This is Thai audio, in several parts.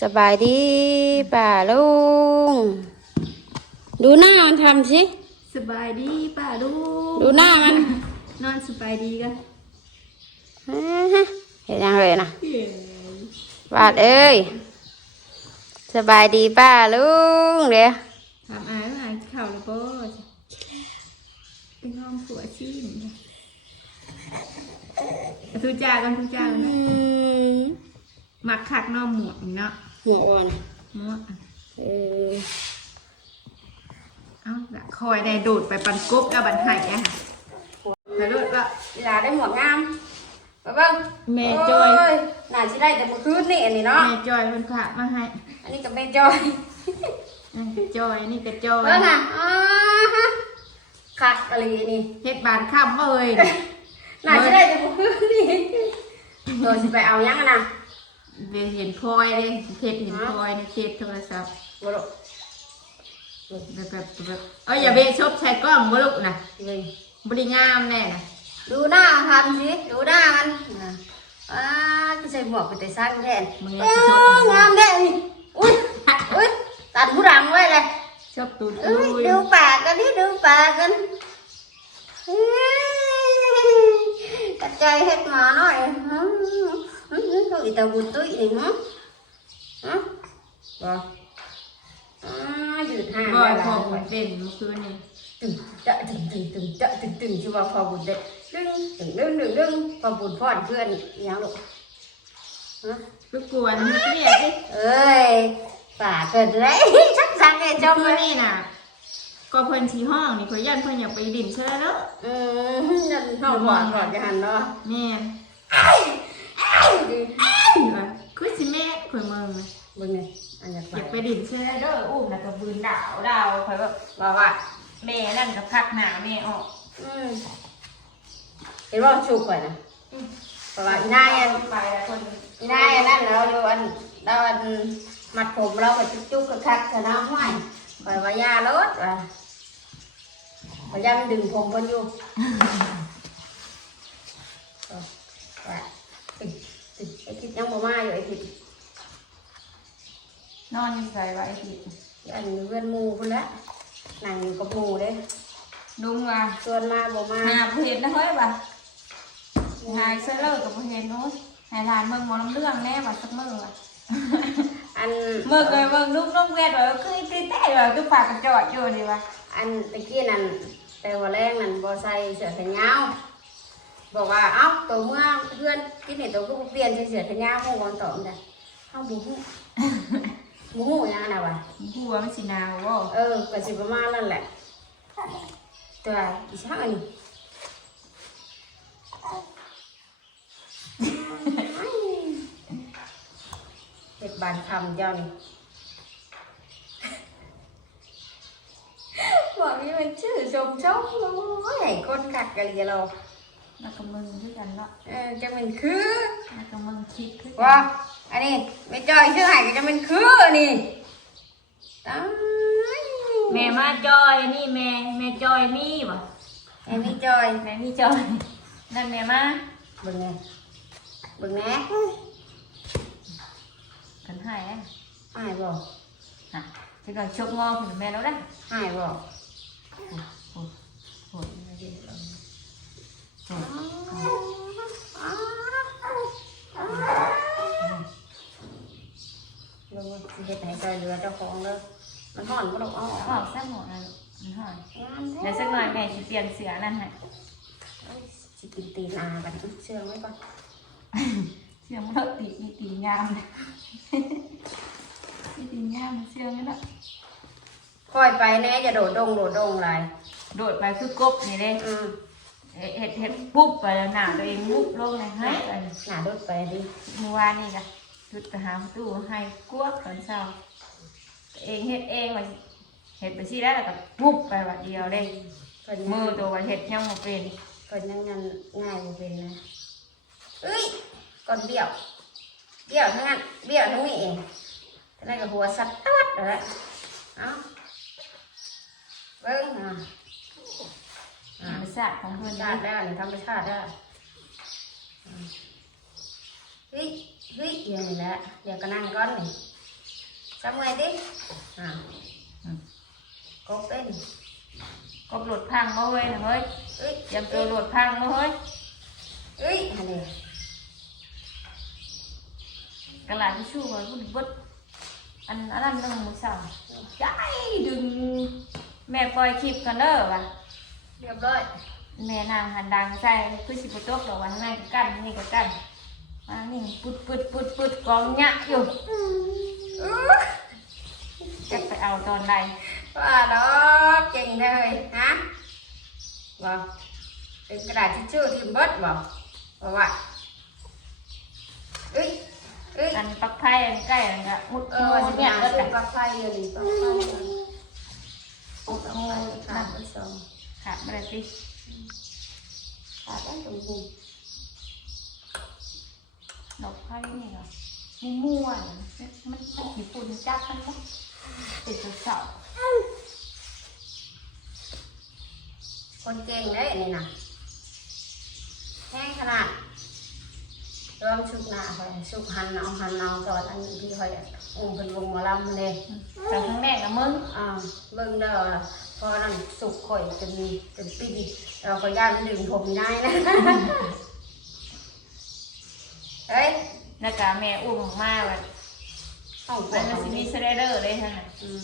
สบายดีป่าลุง ดูหน้ามันทำสิ สบายดีป้าดูดูหน้ามัน นอนสบายดีกันอ่าฮะเห็นยังเลยนะบาดเอ้ย สบายดีป้าลุงเดี๋ยวถามอายว่าอายข่าวแล้วก็เป็นห้องผัวชิมทุจ้ากันทุจ้ากันอืนะ มหมักคักนอกหมวกนี่เนาะหัวอ่อนหมวกอะเออเอ้าละคอยได้ดูดไปปันกบกับบันไห้อะค่ะไปดูดละเวลาได้หมวกงามไปเบ้างแม่จอยโน่าสิได้แต่เมื่อคืนนี่อันนี้เนาะแม่จอยเป็นฝากมาให้อันนี้กับแม่จอยนั่นก็จอยนี่ก็จอยเบิ่งอะอ่าฮะคักอะไรนี่ เฮ็ดบานข้ามเอ้ย น่าจะได้จะบุกนี่เออสิไปเอายังอะนะ เวเห็นพลอยเลยเพจเห็นพลอยในเพจโทรศัพท์บ่ลูกแบบแบบแบบเอ้ยอย่าไปชบใช้กล้องบ่ลูกนะเลยบริงามแน่นะดูหน้าทำสิดูหน้ามันอะอ่าจะใส่หมวกไปแต่สั้นแทนมึงเอเนี่ยชบองามแท้นี่อุ้ยอุ้ยตัดผู้ดังไว้เลยชอบตูดเอ้อุ้ยยดูปากกันดิดูปากกันเอ้ยกระจายเฮ็ดหมาหน่อย ฮึฮึฮึเขาอีตาบุญตุ้ยนี่ฮึฮึบ่อ่าหยุดห่างบ่อยได้พอแล้วผมเป็นเมื่อคืนนี่ ตึงจะตึงตึงตึงจะตึงตึงชื่อว่าพอบุญเด็ดดึงตึงดึงดึงดึงพอบุญพ่อนเพื่อนอหยังลูกฮะรบกวนเรียกดิเอ้ยป่าเกิดไร ชักสังเกตจเจ้ามเมื่เลอยนี่น่ะ ก็เพิ่นที่ห้องนี่เขาย่านเพิ่นอยากไปดิ่มเชื่อแล้วอืมนั่นน้องหวานก่อนจะหันเนาะ แม่นว่า คือสิแม่ข่อยเมืองนะบึงไงอันอยากอยากไปไปดิ่มเชื่อเด้ออุ้มแล้วก็บืนดาวดาวข่อยแบบว่าว่าแม่นั่นก็พักหนาแม่ออกอืมเห็นว่าชุกก่อนนะเพราะว่าอีนายอันไปแล้วคนอีนายอันนั่นเราดูอันเราอันมัดผมเราก็จุกๆกระคักชนะห้อยปล่อยว่ายารถว่ะพยายามดึงผมคนอยู่ ยังบ่มาอยู่ไอ้คิดนอนอยู่ใส่ไว้ทีอันเพื่อนหมูพุ่นละนั่งอยู่กับหมูเด้ลุงว่าชวนมาบ่มาหาบ่เห็นนะเฮ้ยว่ะหายเซเลอร์กับบ่เห็นโน้ตหายทานเบิ่งหมอลำเรื่องแน่ว่ะสักมื้อว่ะอันเมื่อเคยเบิ่งลูกน้องเวทว่าคือตีแต่ว่าคือปากกระจอดอยู่นี่ว่ะอันตะกี้นั่นแต่ว่าแรกนั่นบ่ใส่เสื้อแขนยาว บอกว่าเอ้าตัวเมื่อเพื่อนกินเห็นตัวก็บ่เปลี่ยนใส่เสื้อแขนยาวคงก่อนต่อมันได้เฮาบ่ฮู้บ่ฮู้หยังน่ะว่ะหัวมันสิหนาวบ่เออก็สิประมาณนั้นแหละตัวอีช่างอันนี้เฮ็ดบานคำเจ้านี่บอกนี่มันชื่อชมชมโอ้ยคนขัดกันเลยเรา แล้วก็มึงด้วยกันเนาะเออจะเป็นคือแล้วก็มึงคิดคือกันว่าอันนี้ไม่จอยชื่อไหนก็จะเป็นคือนี่ตายแม่มาจอยนี่แม่แม่จอยมีบ่แม่ไม่จอยแม่มีจอยนั่นแม่มาเบิ่งไงเบิ่งแหน่กันให้อะหายบ่ฮะจะก่อนชกงอคุณแม่แล้วได้หายบ่โอ้โหไม่ได้เอาลงสิเฮ็ดให้จอยเหลือเจ้าของเด้อมันห่อนบ่ดอกเอาออกขอแซ่บหมดเลยมันหอยงามแท้เดี๋ยวสักหน่อยแม่จะเปลี่ยนเสือนั่นให้เอ้ยสิกินตีนอาบัดนี้เชื่องไว้ก่อนเสือมันเลิกตีมีตีงามเลยมีตีงามเสือมันเนาะค่อยไปแน่จะโดดดงโดดดงหลายโดดไปคือกบนี่เลยอืม เห็ดเห็ดเห็ดปุ๊บไปแล้วหนาตัวเองปุ๊บลงเลยให้อันหน้าโดดไปดิเมื่อวานนี่จ้ะจุดไปหาประตู้ให้กวกตอนเช้าตัวเองเห็ดเองว่าเห็ดไปสิได้แล้วก็ปุ๊บไปวันเดียวเลยเพิ่นมือตัวว่าเห็ดยังมาเป็นเพิ่นยังงันง่ายบ่เป็นนะเอ้ยก่อนเบี้ยวเบี้ยวทั้งนั้นเบี้ยวทั้งนี้เองแต่นั่นก็หัวสัตว์ตัดแล้วเอ้าเบิ่งอะ ธรรมชาติของธรรมเพื่อนชาติได้วนี่ธรรมชาติได้วอืมเฮ้ยเฮ้ยเดี๋ยวนี่แหละเดี๋ยวก็นั่งก้อนนี่ทำไงดิอ่ากบเป็นกบหลุดพังมาเว้ยนะเฮ้ยเอ้ยเตรียมตัวหลุดพังมาเฮ้ยเอ้ยอันนี้กระดาษทิชชู่มันพุ่นบดอันอันนั้นนึงมือสาวย้ายดึง แม่ปล่อยคลิปกันเด้อว่ะ เรียบร้อยแม่นางหันดังใส่คือสิบตกดอกวันนั้นก็กันนี่ก็กันมานี่ปุดปุดปุดปุดกองยะอยู่อื้อจะไปเอาตอนใดว่าดอกเก่งเลยฮะบอกเป็นกระดาษทิชชู่ที่เบิดบอกบอกว่าเอ้ยเอ้ยอันปักไผ่อันใกล้อันก็มุดเอโมอสัญเนี่ยญาณก็เป็แต่นปลั๊กไฟอยู่นี่ปลั๊กไฟอยู่นี่ปลั๊กไฟขาดไปสอง ขาดไปเลยสิขาดได้ตรงนี้ดอกไผ่นี่เหรอมันม่วนมันมันญี่ปุ่นจับมันมั้งเป็นตัวเสาคนเก่งเลยนี่นะแห้งขนาดรวมชุกหน้าไปชุกหันเอาหันเอาตอนอันนี้ที่คอยอุ้มเป็นวงหมอลำเลยแต่ทั้งแม่กับมึงอ่าเบิ่งเด้อพ อนั่นสุกข่อยจนจนปีเราก็ย่านมันดึงผมได้นะเฮ้ยแล้วก็แม่อุ้มออกมาแบบต้องกมัดนขจะองมีนี้สไลเดอร์เลยท่านน่ะอืม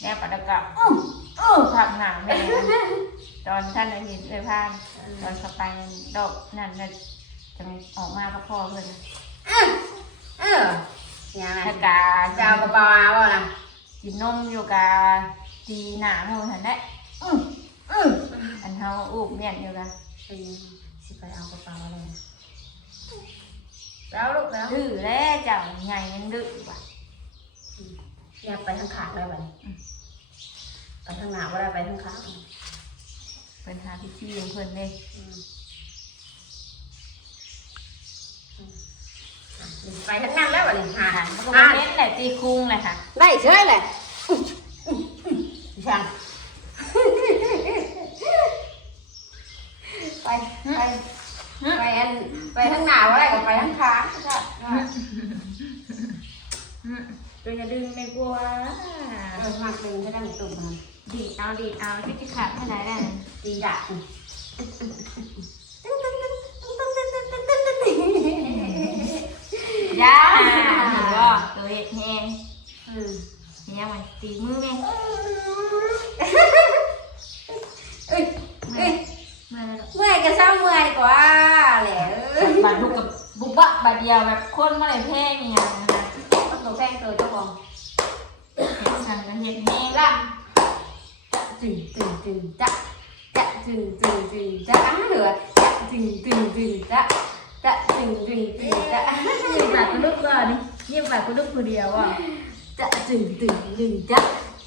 แม่ปัดกะอื้ออื้อผักหนาแม่นะตอนท่านได้เห็นเลยพาน ตอนสไปร์ดอกนั่นน่ะจะออกมาก็พ่อเพื่อนน่ะเออยังไงถ้ากาจะเอากระเป๋ามาบ่ล่ะกินนมอยู่กา ตีหนาหมูหันได้อื้ออื้ออันเฮาอุ้มเนี่ยอยู่กะเป็นสิไปเอากระเป๋าอะไรนะแล้วลูกแล้วดื้อแล้วเจ้าใหญ่ยังดื้อว่ะอย่าไปทางขาเลยไปไปทางหน้าว่าได้ไปทางขาเป็นหาพิธีของเพื่อนเลยอืมอืมไปทางนั้นแล้ววะนี่หาหันมันก็หาเล่นแหละตีคุงเลยค่ะ ได้เฉยเลย ช่างไปไปไปอันไปทางหน้าว่าได้ก็ไปทางขาค่ะตัวจะดึงไม่กลัวเออมากเป็นก็ได้ตุ่มมันดีดเอาดีดเอาที่จะขาดเท่าไหร่ได้ดีดักย่าเห็นบ่ตัวเห็ดแหงอืมเนี่ ยมันตีมือแม่เอ้ยเอ้ยมาแล้วเมื่อยก็เศร้าเมื่อยกว่าแหละเอ้ยบาดบุกกับบุกบะบาดเดียวแบบคนมาเลยแพ้มีอย่างนะคะต้องตัวแป้งตัวเจ้าของเห็ดสั่นกับเห็ดแหงละจะจึงจึงจึงจะจะจึงจึงจึงจะอ้าเหรอจะจึงจึงจึงจะจะจึงจึงจึงจะยิ้มปากกูลูกก่อนนี่ยิ้มปากกูลูกคนเดียวอะ จะจึงจึงจึงจะ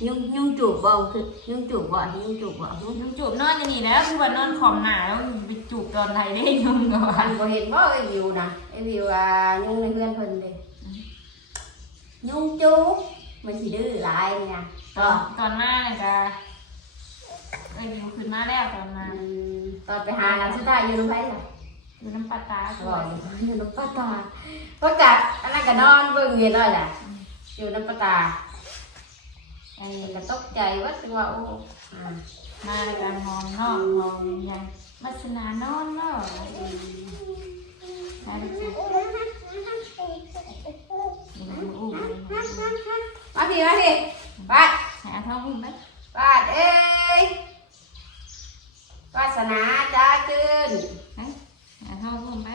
ยุ่งยุ่งจูบเบาคือยุ่งจูบบ่ยุ่งจูบบ่ยุ่งน้องจูบนอนอย่างนี้แล้วคือว่านอนขอมหนาแล้วไปจูบตอนไหนได้ยุ่งก่ออันนบ่เห็นบ่ไอ้วิวนะไอ้วิวอะยุ่งในเพื่อนเพิ่นเด้ยุ่งจูบมันสิดื้อหลายเนี่ยตอนตอนมาเนี่ยก็เอ้ยอยู่ขึ้นมาแล้วตอนมาอืมตอนไปหาน้ำสุดท้ายอยู่น้ำไผ่ค่ะอยู่น้ำปลาตาบ่อยอยู่น้ำปลาตาเพราะกัดอันนั้นก็นอนเบิ่งอยู่นั่นแหละ อยู่น้ำปลาตาไอ้นี่ก็ตกใจว่าตัวโอ้อ่ามาการมองนอกมองยังมัสนานอนเนาะมจ๊ะดูมาพี่มาพี่บาดหาท้องอุ้มไหมบาดเอ้ยวาสนาจ้าจืนหาท้องอุ้มไหม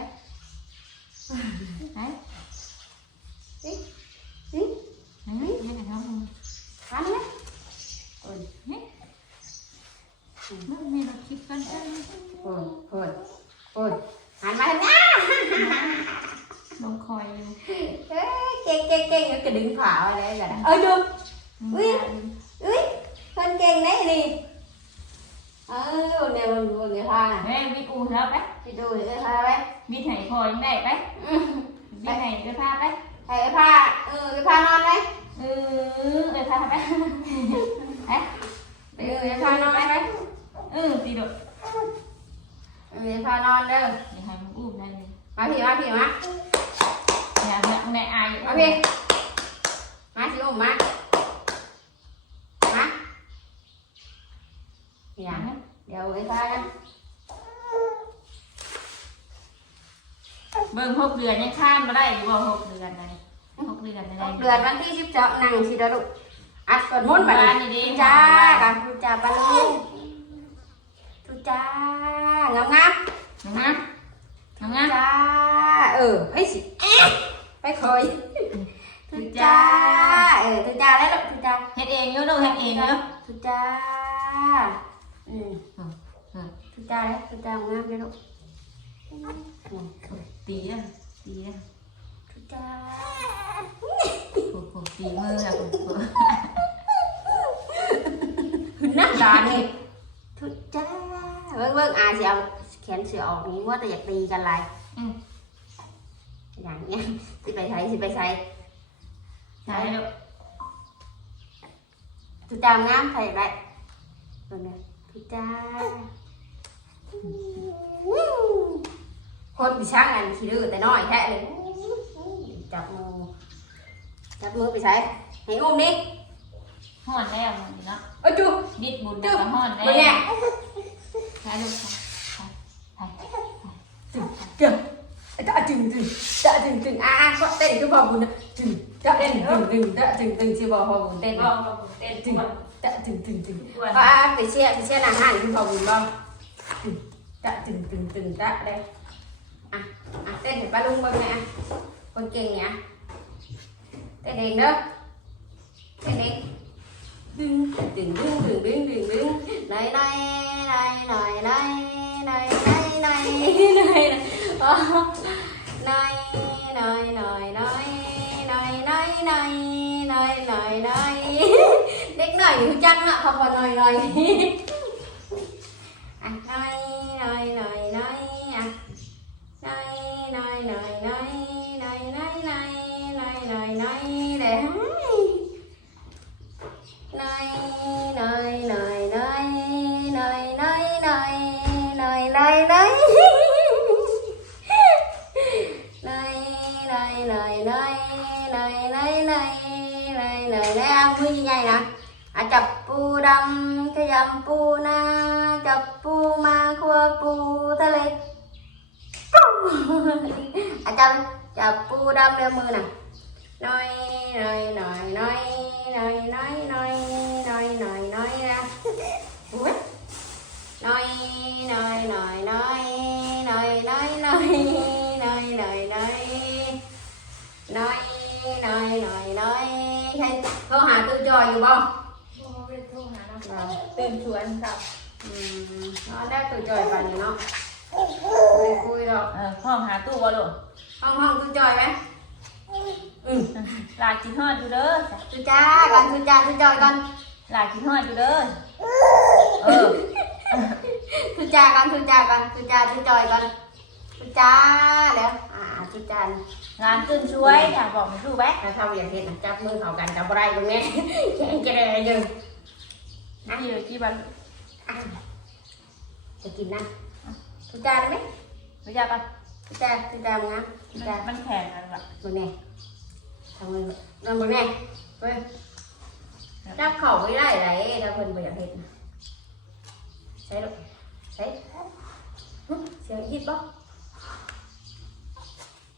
ไหน นี่นี่ ไหนไม่หาท้องอุ้ม ฟันไหมโอ้ย นี่ไม่เราคิดกันใช่ไหม โอ้ยโอ้ยโอ้ยหันมาทางนี้ ลงคอยอยู่ เอ้ยเก่งเก่งเก่ง ก็ดึงขาอะไรกันเอ้ยดู อุ้ย อุ้ยคนเก่งไหนนี่เออเนี่ยมันมันเนี่ยพาน่ะ แม่มีกูแล้วไป ไปดูเลยพาไป มีไถ่คอยได้ไป อืม มีไถ่จะพาไป ไปพาเออไปพานอนไหม เออเออพาไปเอ๊ะ ไปเออไปพานอนไหม เออตีโดด เออไปพานอนเด้อ อย่าให้มันอุ้มได้เลย มาพี่มาพี่มา ดี๋ยวไอ้ฟ้านะเบิ่งหกเดือนยังข้ามมาได้อยู่บ่หกเดือนนะนี่หกเดือนอะไรเดือนวันที่สิบสองนั่งสิเด้อลูกอัดสวดมนต์ไปบ้านนี่ดิจ้ากันทุจ้าปะลุงทุจ้างามงามงามงามๆงามจ้าเออไอ้สิเอ๊ะไปคอยทุจ้าเออทุจ้าแล้วลูกทุจ้าเฮ็ดเองอยู่ลูกเฮ็ดเองอยู่ทุจ้าอืมอืมทุจ้าแล้วทุจ้างามเลยลูกอืมตีนะตีนะทุจ้า ừ. à, à. tôi ta đấy tôi ta ngang cái đó tí à tí à. Tôi ta cổ tí mơ là cổ cổ nát đòn này tôi ta vâng vâng. Ai sẽ khen sửa ổn thì mất là giặt tì กัน lại. Ừ. dạng nha thì phải thấy thì phải thấy. Thấy được tôi chào ngắm thầy vậy. Rồi nè พี่จ้าคนพี่ช่างอันขี้ดื้อแต่น้อยแท้เลยจับมือจับมือไปใช้ให้อุ้มนี่ห่อนแล้วมันนี่เนาะโอ้จุบิดบุญแล้วห่อนแล้วเนี่ยไปลูกไปไปจุ๊บจุ๊บจ้าจึงจึงจ้าจึงจึงอะก็เต้นก็บอกบุญจึงจ้าเต้นจึงจึงจ้าจึงจึงชีบอกบุญเต้นบอกบุญเต้นจึง บ้างไงอะคนเก่งเนี่ยเต้นเองเด้อเต้นเองดึงดึงดึงดึงดึงดึงดึงไหนไหนไหนไหนไหนไห này chăng ạ? Hoặc vào nồi nồi pu đâm cái dầm pu na chập pu ma khua pu ta lên à chập chập pu đâm đeo mưa nè nói nói nói nói nói nói nói nói nói nói ra Ủa? nói nói nói nói nói nói nói nói nói nói nói nói nói nói hay câu hà tư tròอยู่บ่ เราเต็มชวนครับอืมเนาะได้ตัวจอยไปเนาะไม่คุยหรอกเอห้องหาตู้บ่ลูกห้องห้องตัวจอยไหมอืมลากินฮอดอยู่เด้อตุจ้าก่อนตุจ้าตุจอยก่อนลากินฮอดอยู่เด้อเออตุจ้าก่อนตุจ้าก่อนตุจ้าตุจอยก่อนตุจ้าแล้วอ่าตุจ้างานตื่นช่วยอยากบอกมันดูแบ๊กถ้าเขาอยากเห็นจับมือเขากันจับไรตรงนี้แข่งแกร่งยัง ăn giờ chi bánh ăn. Để kìm ăn. Tôi cha đấy mấy. Tôi cha con tôi cha tôi cha mà tôi cha bánh khèn là vậy rồi nè. Xong rồi rồi một nè. Thôi đắp khẩu với lại đấy ra mình bây giờ hết đấy rồi đấy xíu hít bóc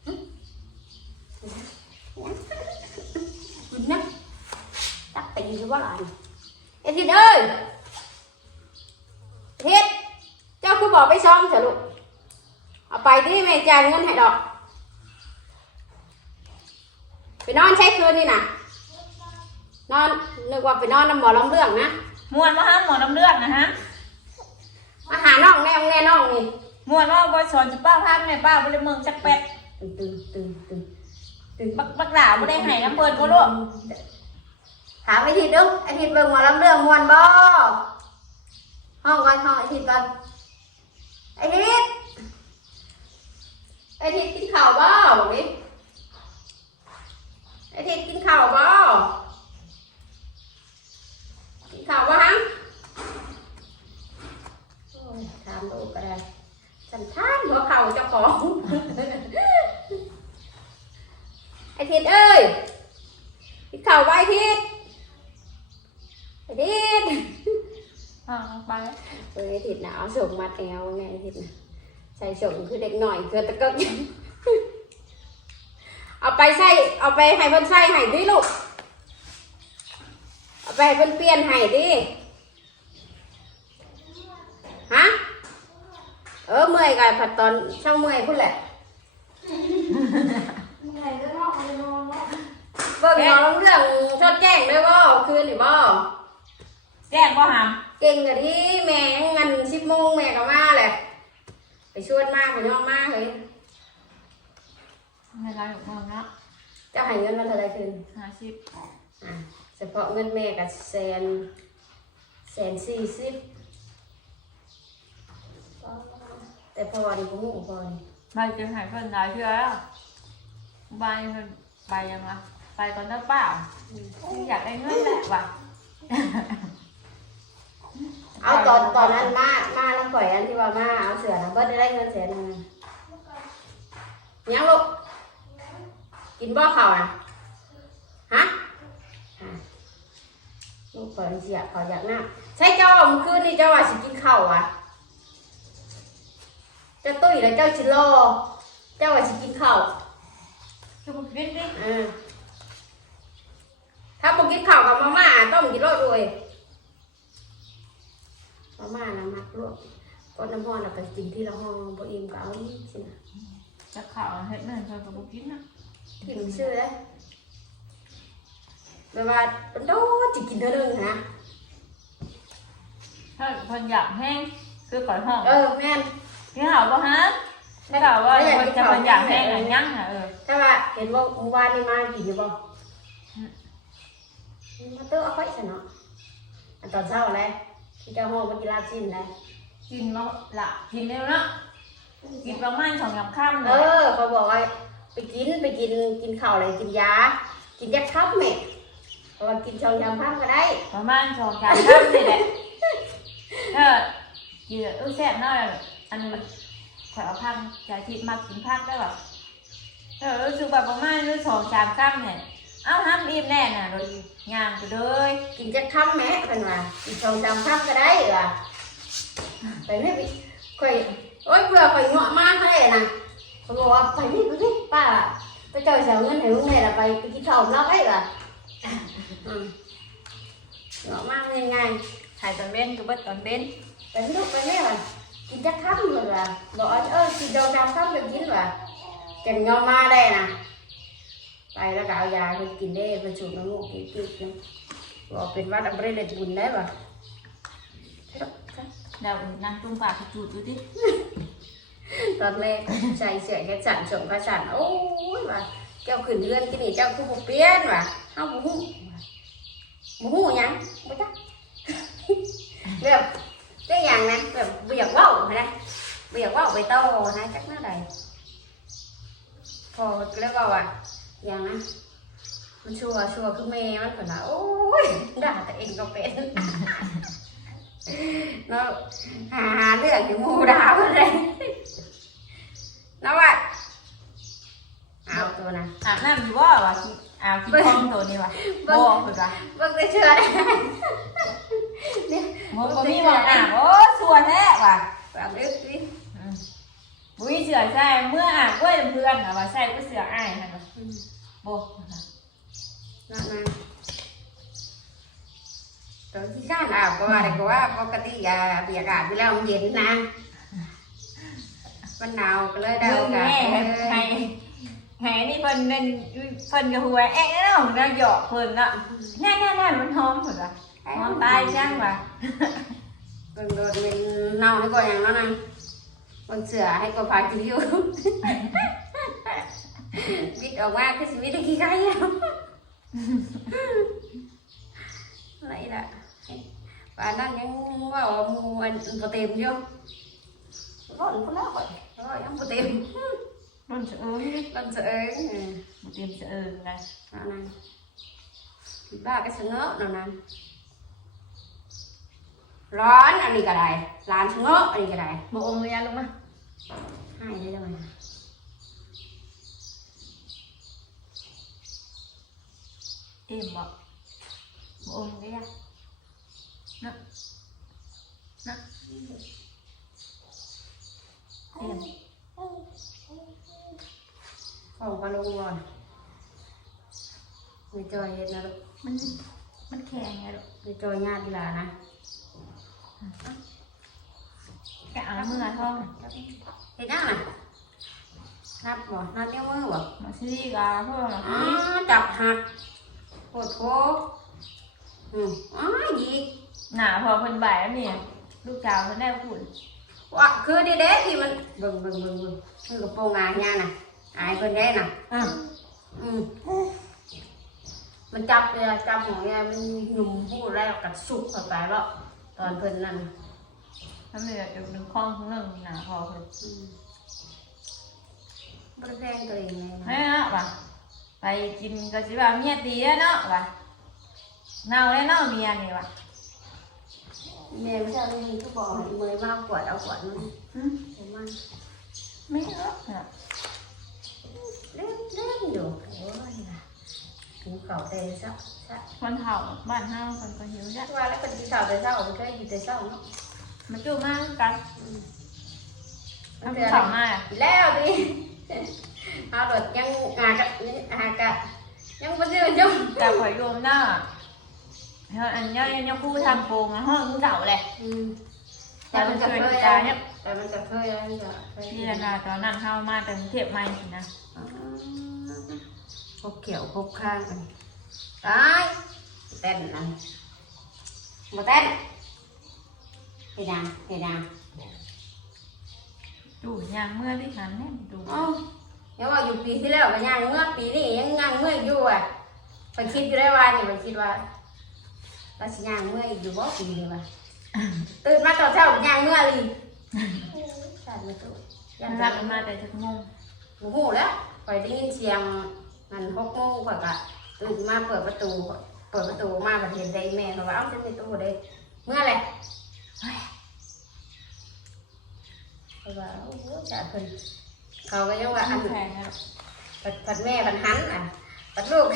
Hãy subscribe cho kênh Ghiền Mì Gõ Để không bỏ lỡ những video hấp dẫn ไรเอ็ดทิดเอ้ยเฮ็ดเจ้าคือบอกไปซ้อมเถอะลูก เอาไปที่แม่จ่ายเงินให้ดอก ไปนอนใช้คืนนี่นะนอนนึกว่าไปนอนน้ำหมอลำเรื่องนะมวนว่าห้ามหมอน้ำเลือดนะฮะมาหาน้องแน่องแน่น้องนี่มวนว่าบอยสอนจะป้าพาแม่ป้าไปเลยเมืองจักเป็ดตึงตึงตึงตึงตึงบักบักหลาบ่ได้ให้น้ำเปิดบ่ลูก ถามไอ้ทิดดูไอ้ทิดเบิ่งหมอลำเรื่องมวนบ่ห้องก่อนห้องไอ้ทิดก่อนไอ้ทิดไอ้ทิดกินข้าวบ่นี่ไอ้ทิดกินข้าวบ่กินข้าวบ่ฮะโอ้ยถามลูกก็ได้สันทานหัวเข่าเจ้าของไอ้ทิดเอ้ยกินข้าวไอ้ทิด ทิดอ่าลงไปเอ้ยทิดนะเอาส่งมัดแอวไงทิดนะใส่ส่งคือเด็กหน่อยคือตะก็เอาไปใส่เอาไปให้เพิ่นใส่ให้ดิลูกเอาไปให้เพิ่นเปลี่ยนให้ดิฮะเออเมื่อยกันผัดตอนช่างเมื่อยพุ่นแหละเบิ่งน้องเรื่องชดแจ้งด้วยบ่คืนนี่บ่ แจ้งก็หามเก่งกะที่แม่งันสิบโมงแม่ก็มาแหละไปชวนมากไปย่องมากเลยไม่ไรหรอกมึงเนาะเจะให้เงินมันเท่าไหรคืนห้าสิบอะเฉพาะเงินแม่กับแสนแสนสี่สิบแต่พอดีกูหูพอดีไปจะหายเพิ่นหลายเทื่อแล้วไปเพิ่นไปยังวะไปก่อนได้เปล่าอยากได้เงินแหละว่ะ เอาตอนตอนนั้นมามาแล้วปล่อยอันที่ว่ามาเอาเสือนะเบิร์ดได้เงินแสนหนึงยังลูกกินบ่ข้าวนะฮะอะลูกปล่อยเสียเขาอยากหน้าใช่เจ้าเมื่อคืนนี่เจ้าว่าสิกินข้าวอะเจ้าตุ้ยแล้วเจ้าชิโลเจ้าว่าสิกินข้าวคือมึงกินดิอ่าถ้าบ่กินข้าวกับมาม่าต้มกินโลดด้วย มาม่านะมักลวกก็น้ำร้อนแล้วก็กินที่ละห้องบ่อิ่มก็เอานี่สินะจะข่าวเฮ็ดนั่นเพิ่นก็บ่กินนะกินชื่อเลยแบบว่าโดดจะกินเท่านึงนะถ้าเพิ่นอยากแห้งคือก่อนห้องเออแม่นกินข้าวบ่ฮะไม่ข่าวว่าเพิ่นจะเพิ่นอยากแห้งอันยังน่ะเออแต่ว่าเห็นว่าเมื่อวานนี่มากินอยู่บ่มาเตอเอาไปซะเนาะอันตอนเช้าแหล้ว ที่เจ้าห้องมากินลาบชิ้นแล้วกินมาละกินเร็วเนาะกินประมาณสองสามค่ำเอเลยอเขาบอกว่าไปกินไปกินกินข้าวอะไรกินยา กินยาคับแม่เพราะว่ากินชองยำพังก็ได้ประมาณสองสามค่ำนี่แหละเออกินเออแซ่บเนาะอันขอเอาพังจะทิพมากินพักได้แบบเออรู้สึกแบบประมาณรู้สองสามค่ำเนี่ย เอ้าห้ามอิ่มแน่น่ะโดยย่างไปเลยกินยาคับแม่เป็นว่ากินชองยำพังก็ได้ล่ะไปไม่ไปค่อยโอ๊ยเพื่อค่อยเงาะมากให้นะเขาบอกว่าไปนี่ไปนี่ป้าไปเจอเสียเงินให้ลุงแม่ละไปไปกินข้าวเราได้ล่ะอืมเงาะมากง่ายถ่ายตอนเบ้นก็เบิดตอนเบ้นๆไปลูกไปแม่ล่ะกินยาคับเลยล่ะบอกว่าเออกินชองยำพังก็กินล่ะจังยอมมาได้นะ ไปแล้วก็เอายาไปกินได้ไปสูบน้ำมูกกินกินนะบอกเป็นว่าดับเบิลเลตบุญได้ปะเดี๋ยวนั่งตุ้งปากไปจูดดูดิตอนแรกใส่เสื้อแค่สั่นส่งกระสั่นโอ้ยว่ะเจ้าขึ้นเรือนกินนี่เจ้าคือบุเปลี่ยนว่ะเฮาบุหูบุหูหยังบ่จักแบบได้อย่างนะแบบเบียกเว้านะเบียกเว้าไปโตนะจักหน้าใดพอแล้วก็ว่า อย่างนะมันชัวร์ชัวร์คือแม่มันขนาดโอ้ยด่าแต่เองก็เป็นเนาะหาหาเรื่องอยู่หมูดาวอะไรนะว่าเอาตัวนะอาบน้ำอยู่ว่าวะกิอาบกินคองตัวนี้วะโบคือวะเบิ่งได้เชื่อได้โมก็มีบอกอาบโอ้ส่วนแท้ว่ะแบบนี้สิอืม บุ้ยเสือใช่เมื่ออาบกล้วยเพื่อนเอาว่าใช่ก็เสืออ้ายนะโบนั่นนะตอนที่ข้านอาบก็ว่าอะไรก็ว่าปกติอะเบียกอาบไปแล้วมันเย็นนะ มันหนาวก็เลยได้เดิโอนกาสแม่ให้ให้ให้นี่เพิ่นเล่นเพิ่นกับหัวแอ๊กแล้วแล้วหยอกเพิ่นละแน่แน่แน่มันหอมเหรอหอมตายช่างว่ะเบิ่งโดนเป็นเน่าให้ก่อนอย่างนั้นนะบนเสือให้ก็พากินอยู่บิดออกมาคือสิบิดได้ขี้ไก่แล้วอะ ไรล่ะป่านนั้นยังว่าว่าหมูอันบ่เต็มอยู่ร้อนพุ่นแล้วข่อยร้อนยังบ่เต็มมันจะเอิ้งดิร้อนเสะเอยเออมันเตรียมจะเอิ้งไงนั่นนั่นบ้าก็สะเงอะนั่นนั่นร้อนอันนี้ก็ได้ร้านสะเงอะอันนี้ก็ได้โบองเลยยันลงมาให้ได้เลยเอ็มบอกโบองเลยยันนะนะเอ็มของปลาลูกบอลไม่จ อยเห็ดนะลูกมันมันแข็งไงลูกไม่จอยญาติหลา นะแกเอาเมื่อท้องเห็ดยังน่ะนับบ่นับเลี้ยวมือบ่มาซีกาเพื่อมาอ๋อซีจับหักโคตรโคอืมอ๋อยีกหนาพอคนบ่ายแล้วเนี่ยลูกสาวคนได้พูดว่ะคือดีเด้ที่มันเบิ่งเบิ่งเบิ่งเบิ่งคือกระโปรงอายเนี่ยน่ะอายเพิ่นได้น่ะอะอืมมันจับเลยอะจับของเนี่ยมันหนุ่มพูดแล้วกัดสุกเข้าไปแล้วตอนเพิ่นนั่น ทำไมแบบจะดึงคล้องทั้งเรื่องหนาพอคนอืมบ่ได้แพงตัวเองไงเฮ้ยนะว่ะไปกินก็สิว่าเมียตีแล้วเนาะว่ะเน่าแล้วเนาะเมียนี่ว่ะแม่ไม่ใช่เรื่องก็บอกให้เมยมากกวดเอากวดมันอืมเห็นมันไม่เนาะเนี่ยเล่นเล่นอยู่โอ้ยน่ะถึงเก่าแต่เช้าเช้าคนเฒ่าบ้านเฮาคนก็หิวจ้ะว่าแล้วก็ที่เช้าแต่เช้ามันเคยอยู่แต่เช้าเนาะ มาจู้มากกันมันทำเดือนเฒ่ามาอะแล้วดิเอารถยังอากะอากะยังบ่ดื้อจ้ะแต่ข่อยโยมหน้าเฮ้ยอันนี้ยังพูดทำโกงอะห้องมึงเฒ่าเลยอืมแต่มันเคยกระจายเนี่ยแต่มันจะเคยอะไรอย่างเงี้ยเคยนี่แหละนะตอนนั้นเฮามาแต่กรุงเทพมาสินะอ่าพบเขียวพบข้างกันตายเต้นนั่นมาเต้น เฮ็ดยังเฮ็ดยังดูยางเมื่อที่หันเนี่ยดูเอ้ายังว่าอยู่ปีที่แล้วก็ยังเมื่อปีนี้ยังยังเมื่ออยู่อะไปคิดอยู่ได้วันนี่ไปคิดว่าเราสิยังเมื่ออีกอยู่บ่ปีนี้ว่ะตื่นมาตอนเช้ายังเมื่อเลยสั่นมาตู้ยัยังนรัรับบมาแต่จักโมงโอ้โหแล้วไปได้ยินเสียงมันหกโมงกว่าก็ตื่นมาเปิดประตู เปิดประตูมาแบบเห็นใจแม่เขาว่าเอ้าฉันในตู้ได้เมื่อไหร เขาว่าโอ้โหจ่าเพิ่นเขาก็ยังว่าอันแพงนะผัดผัดแม่ผัดหันอะผัดลูก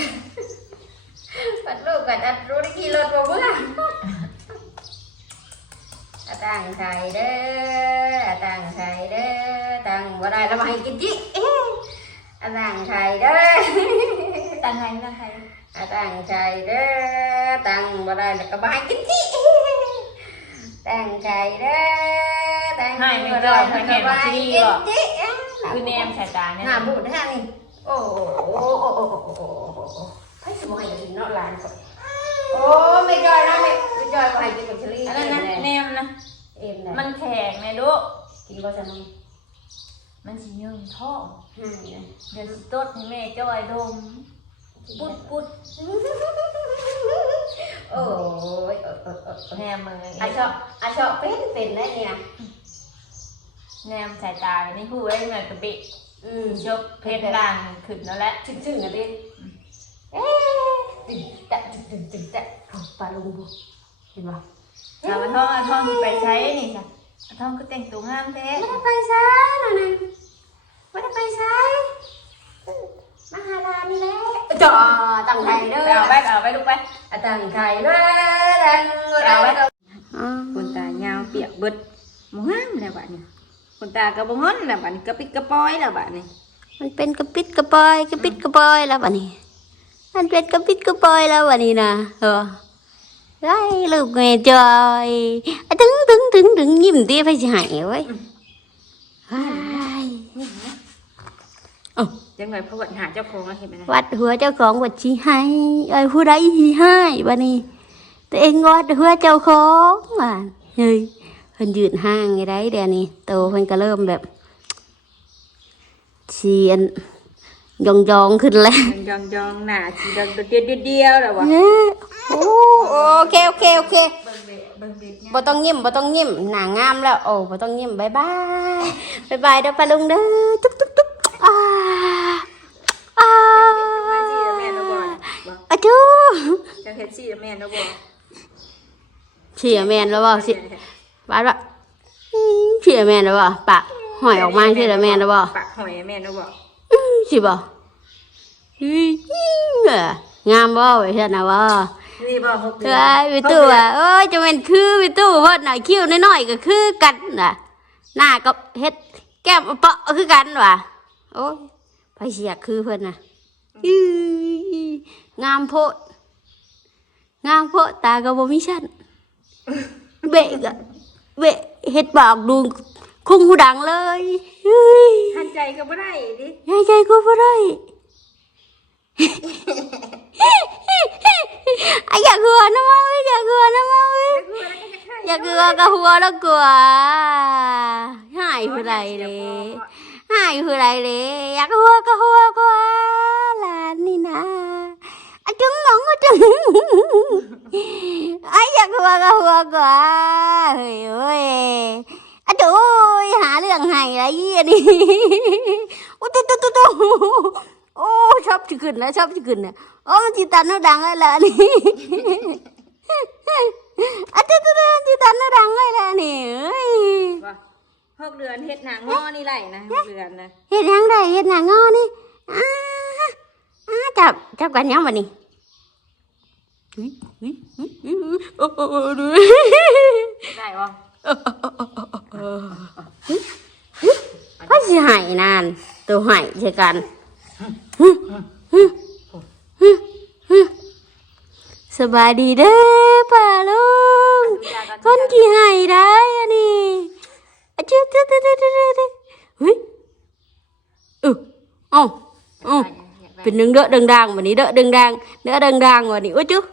ผัดลูกกับอัดรู้ได้ขี่รถบ่เมื่ออาตังไทยเด้ออาตังไทยเด้อตังบ่ได้แล้วมาให้กินจิเอ๊ะอาตังไทยเด้อตังไงตังไงอาตังไทยเด้อตังบ่ได้แล้วก็มาให้กินจิตังไทยเด้อ ตังบ่ได้แล้วก็มาให้กินจิคือแนมสายตาเนี่ยหน้าบูดแท้นี่โอ้โหโอ้โหโอ้โหโอ้โหโอ้โหให้สมองให้กินเนาะหลานก่อนโอ้ไม่จอยนะไม่ไม่จอยว่าให้กินกับเชอรี่อันนั้นนะแนมนะเอ็มเลยมันแข็งไงลูกกินก็จะมึงมันสิยืงท้องเดี๋ยวสิตดให้แม่จ้อยดมปุดปุดโอ้ยแนมมืออาชอบอาชอบเป็นเป็นได้เนี่นะ แนมสายตาไม่พูดได้เหมือนกระปิอืมยกเพชรด่างขึ้นแล้วแหละชึ่งชึ่งๆอะดิเอ๊ะตึงตะตึงตึงตึงตะโอ้ปลาลุงบุเห็นป่ะเอาไปท่องเอาท่องที่ไปใช้นี่จ้ะเอาท่องก็แต่งตัวงามแท้ไม่ได้ไปซ้ายนะนะไม่ได้ไปซ้ายมาหาลานนี่แหละจ่อตั้งใจเด้ไปอเอาไปเอาไปลูกไปอะตั้งใจเด้อดังเราไว้ตรงคนตายาวเปียกเบิดหมูห้ามแล้วบัดนี้ คนตากระบงอนแล้วบัดนี้กระปิดกระปอยแล้วบัดนี้มันเป็นกระปิดกระปอยกระปิดกระปอยแล้ววันนี้ มันเป็นกระปิดกระปอยแล้ววันนี้นะเออไอ้ลูกแม่จอยอะตึงตึงตึงตึงยิ้มตีไปสิหายเว้ยว้ายจังไงพระวัดหาเจ้าของแล้วเห็นไหมนะวัดหัวเจ้าของวัดชีให้ไอ้ยผู้ใดชีให้วันนี้ตัวเองวัดหัวเจ้าของว่ะเฮ้ยเพิ่นยืนห้างไงได้เดี๋ยวนี้โตเพิ่นก็เริ่มแบบเชียนยองยองๆขึ้นแล้วยองยองหน้าสีดำเดียวเดียวแล้ววะเอ้ยโอ้โอเคโอเคโอเคเบิ่งเบะเบิ่งเบะเนี่ยบ่ต้องยิ้มบ่ต้องยิ้มหน้างามแล้วโอ้บ่ต้องยิ้มบายบายบายบายเด้อปลาลุงเด้อจุ๊บจุ๊บจุ๊บอ่าอ่ามาสิแม่นะบ่บอกอะจูจะเฮ็ดสิแม่นะบ่เฉียแมนแล้วบ่สิ บาดว่าอืมเฉียแมนแล้วบ่ปากหอยออกมาเฉียแมนแล้วบ่ปากหอยแม่นะบ่อืมสิบ่อืมเอ้องามบ่ไว้เฮ็ดนะบ่งนี่บ่หกเดืเอ้ยพี่ตู้อะเอ้ยจะเป็นคือพี่ตู้เพิ่นน่ะคิ้วน้อยๆก็คือกันน่ะหน้าก็เฮ็ดแก้มเปาะคือกันว่ะโอ้ยไปเสียคือเพิ่นน่ะอื้องามโพดงามโพดตาก็บ่มีชั้นเบะก็ เบะเฮ็ดปากดูคุ้งหูดังเลยเฮ้ยทันใจก็บ่ได้ดิยายใจกูบ่ได้อะอยากหัวนะมั้งอยากหัวนะมั้งแล้วคือแล้วก็จะให้อยากหัวก็หัวแล้วกลัวหายผู้ใดเลยหายผู้ใดเลยอยากหัวก็หัวกว่าหลานนี่นะ อะจุงงงอะจุงอะอยากหัวก็หัวกว่าเฮ้ยเว้ยอะจุยหาเรื่องให้อะไรอันนี้โอ้ตุ๊ตุ๊ตุ๊ตุ๊โอ้ชอบจะขึ้นแล้วชอบจะขึ้นเนี่ยโอ้มันจีตัน nó ดังเลยล่ะนี่อะตุ๊ตุ๊ตุ๊จีตัน nó ดังเลยล่ะนี่เอ้ยว่าหกเดือนเฮ็ดหนังงอนี่ไรนะหกเดือนนะเฮ็ดหยังได้เฮ็ดหยังงอนี่อ้าอ้า จับจับกันยังบัดนี้อุ๊ยอุ๊ยอุ๊ยอุ๊ยโอ้โอ้โอ้ดูได้บ่ก็สิใหายนาน ตัวใหายใช่กันสบายดีเด้อป้าลุงคนที่ให้ได้อันนี้อะจ๊ะจ๊ะจ๊ะจ๊ะจ๊ะจ๊ะเฮ้ยเออเอ้าเอ้าเป็นหนึ่งเด้อดังๆวันนี้เด้อ ดังๆเด้อดังๆวันนี้โอ้ยจุ๊ไ